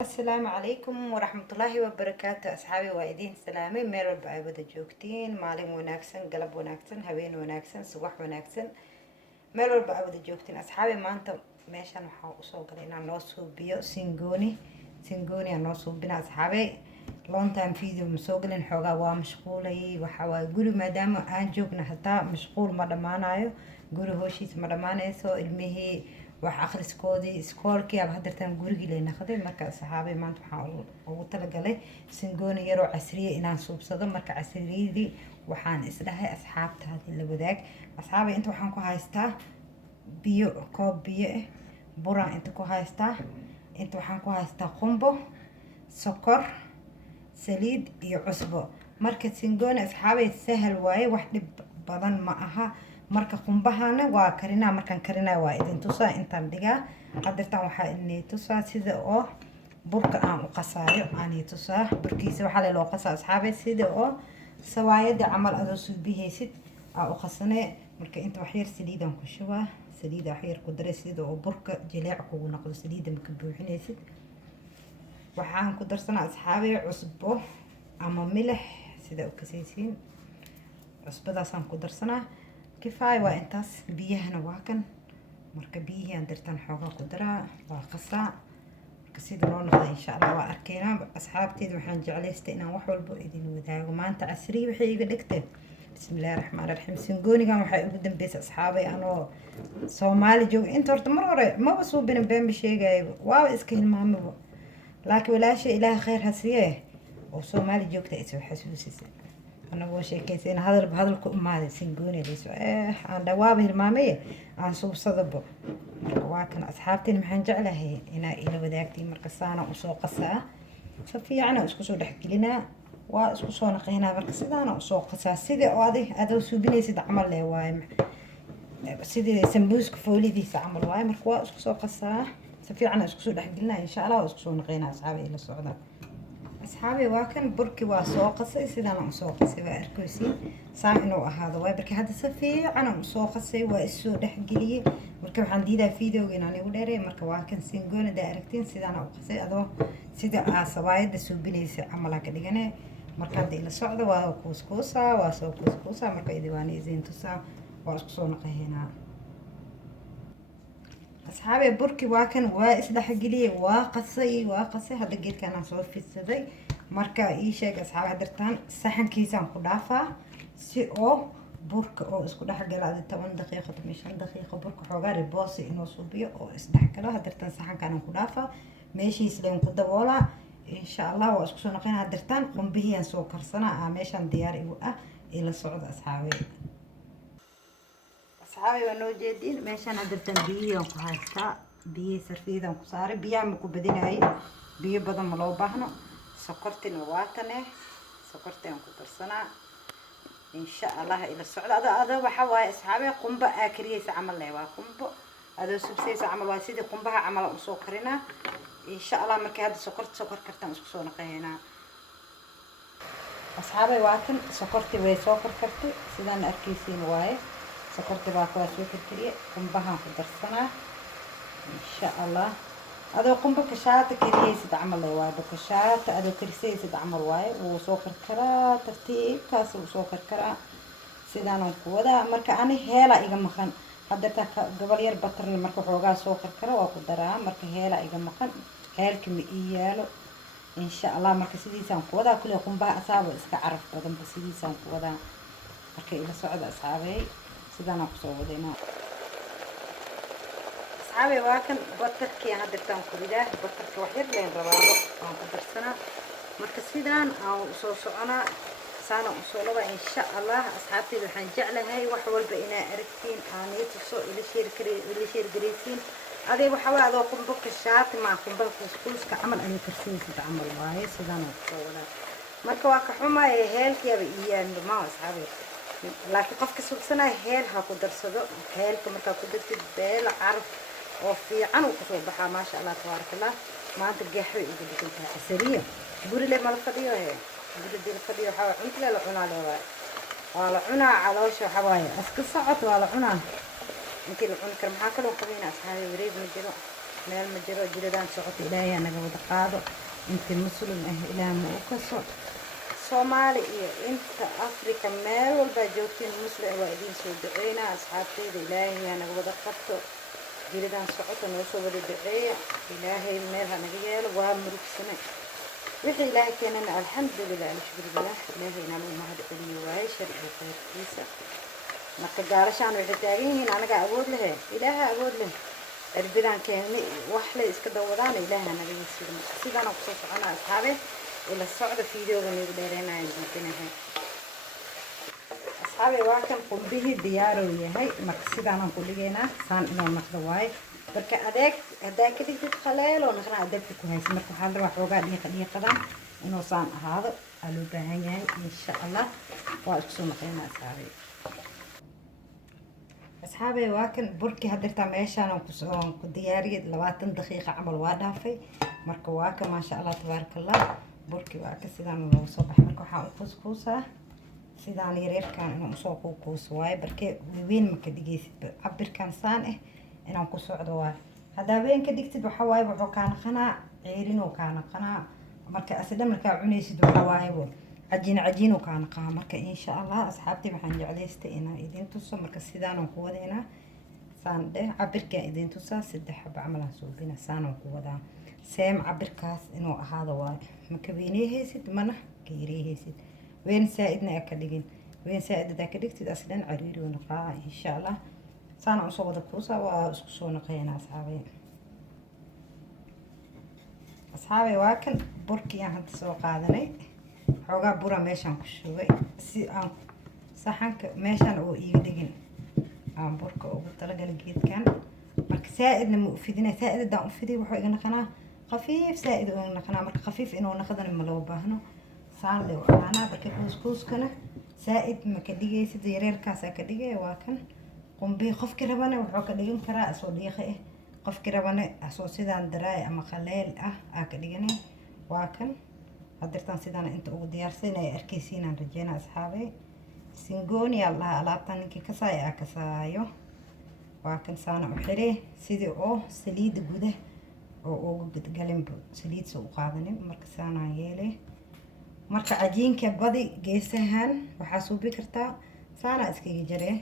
السلام عليكم ورحمة الله وبركاته أصحابي وايدين سلامي مeel walba ay wada joogtiin maalin wanaagsan galab wanaagsan habeen wanaagsan subax wanaagsan meel walba ay wada joogtiin asxaabi maanta meeshan waxaa usoo galay inaan noo suubiyo singooni aan noo suubina asxaabi long time video ma soo galin xoogaa waa mashquulay waxa waaye guri maadaama aan joogna hataa mashquul ma dhammaanayo guri hooshiisa ma dhammaanayso ilmihii wax akhriskoodii iskoolkii aba hadartaan gurigii lay naqday marka saxaabay maanta waxaan ugu talagalay singooni yaroo casriye inaan suubsado marka casriyadii waxaan isdhahay asxaabtaadii la wadaag asxaabay inta waxaan ku haystaa biyo koob biyo ah buraan inta ku haystaa inta waxaan ku haystaa qumbo sokor saliid iyo cusbo marka singooni asxaabay sahal waaye wax dhib badan ma aha marka qumbahana waa karinaa markaan karinaa waa idin tusaa intaan dhigaa hadirtaan waxaa idin tusaa sida oo burka aan u qasaayo aan tusaa burkiisa waxaa loo qasaa asxaabay sida oo sawaayada camal adoo suubihaysid aan u qasanay marka inta wax yar saliidaan ku shubaa saliida wax yar ku daray sida oo burka jileec kugu noqdo saliida ma ka buuxinaysid waxaan ku darsanaa asxaabay cusbo ama milix sida u kasaysiin cusbadaasaan ku darsanaa كفاية وانتاس بيهنا واكن مركا بيه اندرتان حوغا قدرا وقصا كسيد رونقا ان شاء الله واركينا اصحابتي وحان جعليستينا وحول بو ايدين وداغو ما انت عسري وحي يقدكتب بسم الله الرحمن الرحيم سنقوني قام وحي اقدم بيس اصحابي انو صومالي جو انت ورت مروري ما بسو بين بين بشي جايب واو اسكين مامي لكن ولا شيء اله خير هسيه وصومالي جوكتا اسو حسوسي أنا أقول شيء كيسين هذا بهذا ما سنقوني ليش عن دوابه المامية عن صوب صدبه وكان أصحابتي محن جعله هي هنا إلى بدايتي مركزانا وسوق قصة ففي عنا اسكسو دحكي لنا واسكسو نقينا مركزانا وسوق قصة سيدي وادي هذا سوبني سيد عمل له واي سيدي سمبوسك فولي دي عمل واي مركوا اسكسو قصة ففي عنا اسكسو دحكي لنا إن شاء الله واسكسو نقينا أصحابي إلى السعودة أصحابي واكن بركي واسوقسي سيدانا مسوقسي واركوسي ساعنو هذا واي بركي هذا سفي انا مسوقسي واسو دحقلي marka waxaan diidaa fiidowga inaan igu dheereeyo marka waa kan singooni daaragtiin sidaan u qasay adoo sida sawaayada suubinaysa camal ka dhigane marka hadii la socdo waa kuuskuusa waa soo kuuskuusa marka idin isin tusaa waa isku soo naqaynaa أصحابي بركي واكن وإصلاح جلي وقصي هذا جيل كان صور في السدي مركا إيشة أصحابي هدرتان سحن كيسان خلافة سي أو برك أو إسكودا حق على 8 دقيقة 8 دقيقة برك حوار الباصي إنه صوبية أو إصلاح كلا هدرتان سحن كانوا خلافة ماشي يسلم قدام ولا إن شاء الله وأسكسون قينا هدرتان قم به ينسو كرسنا ماشان دياري وقع إلى الصعود أصحابي أصحابي ونو جدين ماشان هدرتان بيه وقهايستا بيه سرفيدا وقصاري بيه عمكو بدين هاي بيه بدن ملو باهنو سكرتين وواتنه سكرتين وكترسنا إن شاء الله إلى السعودة هذا وحواي أصحابي قنبة آكريس عمل لي وقنبة هذا سبسيس عمل واسيدي قنبها عمل وسكرنا إن شاء الله مركي هذا سكر كرتان سكسونا قينا أصحابي واكن سكرتي وسكر كرتي سيدان أركيسين واي سكرت باكو سويت كريه قنبها كدرسنا ان شاء الله هذا قنبه كشات كريه يستعمل واي بكشات هذا كرسي يستعمل واي وسكر كرا ترتيب كاس وسكر كرا سيدان كودا marka ani heela iga maqan hadda gabal yar batar marka xoogaa sokor kara waa ku daraa marka heela iga maqan heelka ma iyaalo in sha Allah marka sidiisan kooda kule qunbaha asaabo iska caraf badan sidiisan kooda marka ila socda asxaabay sidaan ku soo wadayna asxaabay waakan batarkii aan hadda ku ridaa batarka wax yar leen rabaado aan ku darsana marka sidaan aan soo socona saana u soo laba insha Allah asxaabtayda waxaan jeclahay wax walba inaa aragtiin aan soo ila sheer gareysiin adeeg waxa waa adoo qumbo ka shaati ma qumbo iskuuska amal ay karsiinta amal waaye sidaan ku soo wada marka waa ka xumaay heelkiiba iyaan ma asxaabay لكن قف كسبسنا هيل هاكو درسدو هيل كما كاكو درسد بيل عرف وفي عنو كفو بحا ما شاء الله تبارك الله ما انت قحوي يقول لك انت عسرية قولي لي ما الفضيو هي قولي دي الفضيو حاوي انت لا لعنا لواي ولا عنا على وش حواي اسك الصعط ولا عنا انت لعنا كرم حاكلو قبينا اصحابي وريب نجلو meel ma jiro jiridaan socoto ilaahay naga wada qaado inta muslim ah ilaahay ma u kaso soomaali iyo inta afrika meel walba joogtiin muslim waa idin soo duceynaa asxaabteyda ilaahay naga wada qabto jiridaan socoto noo soo wada duceeya ilaahay meel ha naga yeelo waa murugsane wixii ilaahay keenana alxamdulilah alshukrillah ilaahay inaan u mahad celiyo waaye shar iyo khayrkiisa marka gaalashaan waxay taagan yihiin anaga awood lehe ilaaha awood leh cirbidan keeni wax le iska dawadaan ilaaha naga yisiin sidaan ku soo socona asxaabe ila socda fiidiyoga nagu dheereenayo diidinahay asxaabe waa kan qumbihii diyaar uu yahay marka sidaan ku dhigeynaa saan inoo noqdo waaye marka adeeg hadaa ka dhigtid qaleel oo naqna adeegta ku haysa marka waxaa la rabaa xoogaa dhiiqadan inuu saan ahaado aa loo baahan yahay insha allah waa isku soo noqeynaa asxaabe asxaabe waa kan burkii hadirtaa meeshaan aan ku diyaariyay 20 daqiiqo camal waa dhaafay marka waa kan maasha allah tabaarakallah burkii waa ka sidaan loogu soo baxay marka waxaa u kuskuusaa sidaan yareerkan inaan usoo kuukuuso waaye barkee weyn ma ka dhigaysid cabirkan saan ah inaan ku socdo waaye haddaa weyn ka dhigtid waxa waaye wuxuu kaa naqanaa ceerinuu kaa naqanaa marka asida markaa cunaysid waxa waaye cajiinuu kaa naqaa marka insha allah asxaabtii waxaan jeclaystay inaan idin tuso marka sidaan ku wadeynaa saan dheh cabirkaan idin tusaa 3 xabo camal aan suubina saan ku wadaa seem cabirkaas inuu ahaado waaye ma ka weynayhaysid mana ka yarayhaysid weyn saaidna ka dhigin weyn saaidda ka dhigtid aslan cariiri oo naqaa insha allah saan aan soo wada kuusaa waa isku soo naqeynaa asxaabe waa kan burkii aan hadda soo qaadanay xoogaa bura meeshaan ku shubay si aan saxanka meeshaan oo iiga dhigin aan burka ugu talagalay geedkan marka saaidna ma u fidina saaidda u fiday wuxuu iga naqanaa khafiif saaid oo naqanaa marka khafiif inuu naqdana ma loo baahno saan leh ana barka kuuskana saaid ma ka dhigaysid yareerkaas ka dhigay waa kan qumbi qofkii rabana wuxuu ka dhigan karaa soo dhiiqe qofkii rabana soo sidaan daraay ama qaleel ah ka dhiganay waa kan hadirtaan sidaan inta ugu diyaarsanay arkaysiinaan rajeena asxaabe singooni allah alaabtan ninkii ka saaya ka saayo waa kan saana u xiree sidii oo saliid gudah oo ugu gudgalinba saliid soo u qaadanin marka saana yeelay marka cajiinka badi geesahan waxaa suubi kartaa saana iskaga jaree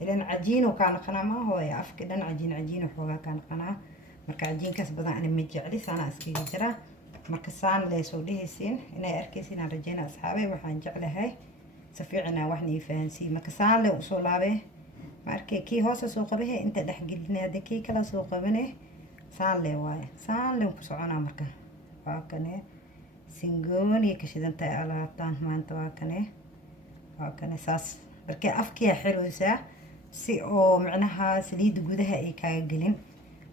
ilan cajiino kaan qana ma hooyo afka dhan cajiin xoogaa kaan qana marka cajiinkaas badan ani ma jecli saana iskaga jara marka saan leh soo dhihaysiin inay arkaysiin aan rajayna asxaabe waxaan jeclahay si fiican wax nii fahansiin marka saan leh soo laabay ma arkay kii hoos soo qabay inta dhex gelinay kii kala soo qabanay saan leh waaye saan leh ku soconaa marka waa kane singooni ka shidantahay alaabtaan maanta waa kane saas markay afkiya xiraysaa si oo macnaha saliid gudaha ay kaaga gelin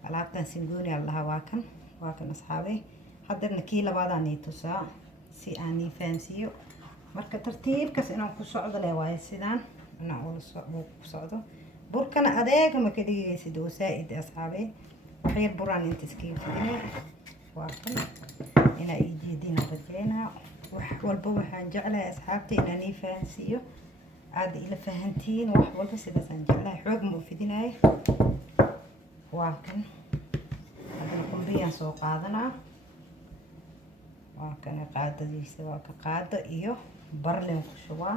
alaabtaan singooni allah waa kan asxaabe haddana kii labaadaan ii tusaa si aan ii fahansiiyo marka tartiibkaas inaan ku socdo leh waaye sidaan inaan ku socdo burkana adeega ma ka dhigaysid oo saaid asxaabe waxyar buraan inta iskaga fidinay waa kan inaa ii jeedina rajeynaa wax walba waxaan jeclahay asxaabta inaan ii fahansiiyo aad ila fahantiin wax walba sidaasaan jeclahay xoog ma u fidinayo waa kan haddana qumbiyaan soo qaadanaa waa kan qaadadiisa waa ka qaado iyo barlen ku shubaa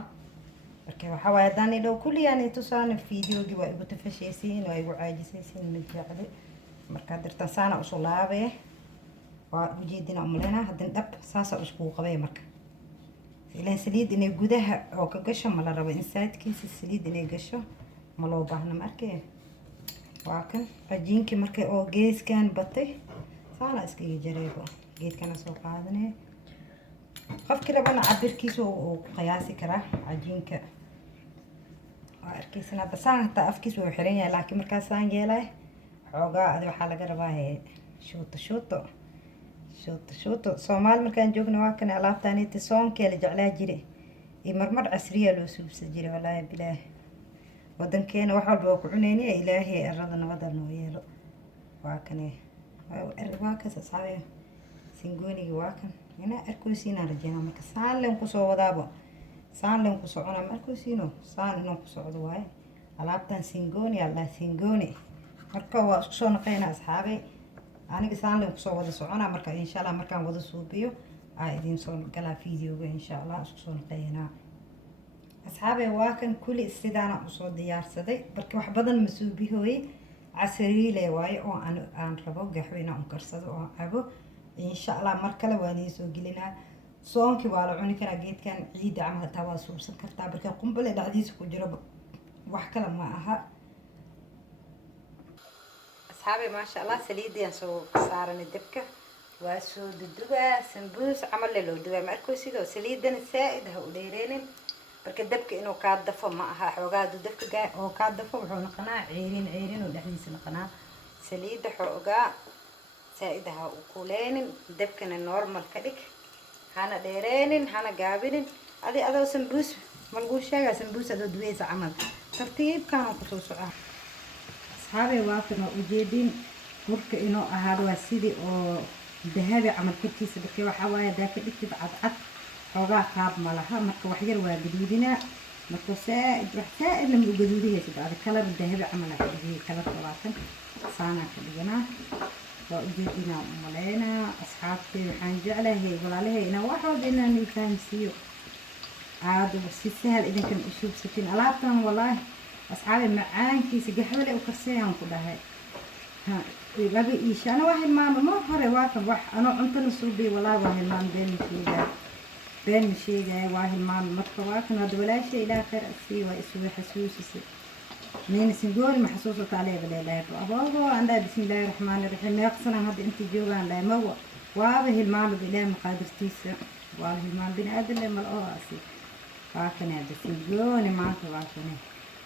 marka waxa waaye hadaan idhow kulliyaan i tusaana fiidiyoogii waa igu tafashaysiin waa igu caajisaysiin ma jecli marka dirtaan saana usoo laabee waa ujeedina umaleynaa haddana dhab saasa iskugu qabay marka ilaan saliid inay gudaha oo ka gasho ma la rabo insaidkiisa saliid inay gasho ma loo baahna markee waa kan cajiinkii markay oo geeskan batay saana iskaga jareebo geedkana soo qaadanay qofkii rabana cabirkiisa uu qiyaasi karaa cajiinka waa arkaysan hadda saan hataa afkiisa wuu xiran yahay laakiin markaas saan yeelay xoogaa adi waxaa laga rabaa shuuto soomaali markaan joogna waa kan alaabtaanita soonkee la jeclaa jire iyo marmar casriya loo suubsan jiray walaahi bilaahi wadankeena wax walba waa ku cunayni ilaahay arada nabada noo yeelo waa kane waa kas asxaabe singooniga waa kan inaa arkaysiinaan rajeynaa marka saan leen kusoo wadaaba saan leen ku soconaa ma arkaysiino saan inuu ku socdo waaye alaabtan singooni allah singooni marka waa isku soo naqaynaa asxaabe aniga saan leen kusoo wada soconaa marka insha allah markaan wada suubiyo aa idiin soo galaa videoga insha allah isku soo naqaynaa asxaabe waa kan kulli sidaana usoo diyaarsaday marka wax badan ma suubihooye casariile waaye oo aan rabo gaxwo inaan u karsado oo cabo insha allah mar kale waan ii soo gelinaa soonkii waa la cuni karaa geedkan ciida camal hataa waa suubsan kartaa marka qumbale dhexdiisa ku jiro wax kale ma aha asxaabe maasha allah saliidiyaan soo saaranay dabka waa soo dudugaa sambuus camal loo dugaa ma arkoo sidoo saliidana saa'id ha u dheereenin marka dabka inuu kaa dafo ma aha xoogaa dabka oo kaa dafo wuxuu noqonaa ceerin oo dhexdiisa noqonaa saliida xoogaa saa'id ha u kuleenin dabkana normal ka dhig hana dheereenin hana gaabinin adoo sambuus malguu sheegaa sambuus adoo duweysa camal tartiibkaan ku soo socaa asxaabe waa kan oo ujeedin burka inuu ahaado waa sidii oo dahabi camal korkiisa dadka waxaa waaye hadaa ka dhigtid cadcad xoogaa qaab ma laha marka wax yar waa gaduudinaa marka saa'id lama u gaduudihaysa bacda kalar dahabi camal aa ka dhigaya kalarka waa kan saanaa ka dhiganaa waa ujeedinaa u maleynaa asxaabtay waxaan jeclahay walaalahay inaan wax walba inaan fahamsiiyo aada si sahal idinkan u suubsatiin alaabtan wallaahi asxaabi macaankiisa gaxwale u karsayaan ku dhahay laba iisha ana waa hilmaama ma hore waa kan wax anoo cuntana suubiya wallaahi waa hilmaama been ma sheegaya waa hilmaama marka waa kan hadda walaasha ilaah khayr asii waa isugu xasuusisay مين سنقول محسوسة عليه بالله أبوه عنده بسم الله الرحمن الرحيم يقصنا هذا أنت جوان لا مو وهذه المال بالله مقادر تيسر وهذه المال بين هذا اللي مال أواسي واكن هذا سنقول ما تواكنه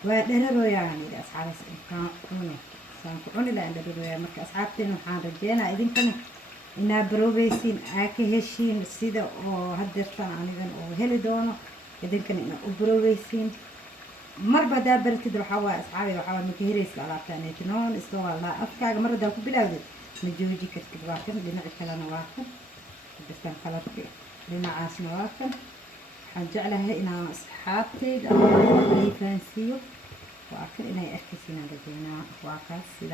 ودربوا يعني أصحاب كانوا سانكوني لا دربوا يعني مرك أصحابتنا حان رجينا إذن كنا إن بروبيسين أكهشين سيدا وهدرتنا عنيدن وهلدونه إذن كنا بروبيسين مربى دابرتد وحوا أصحابي وحوا مكهريس على تانيتنون استوى الله أفكار مرة داكو بلاودي نجوجي كرتك واكن لنوع كلنا واكن بستان خلطي لنا عاسنا واكن حنجعلها إنا أصحابتي لأنه فانسيو واكن إنا يأكسينا لدينا واكن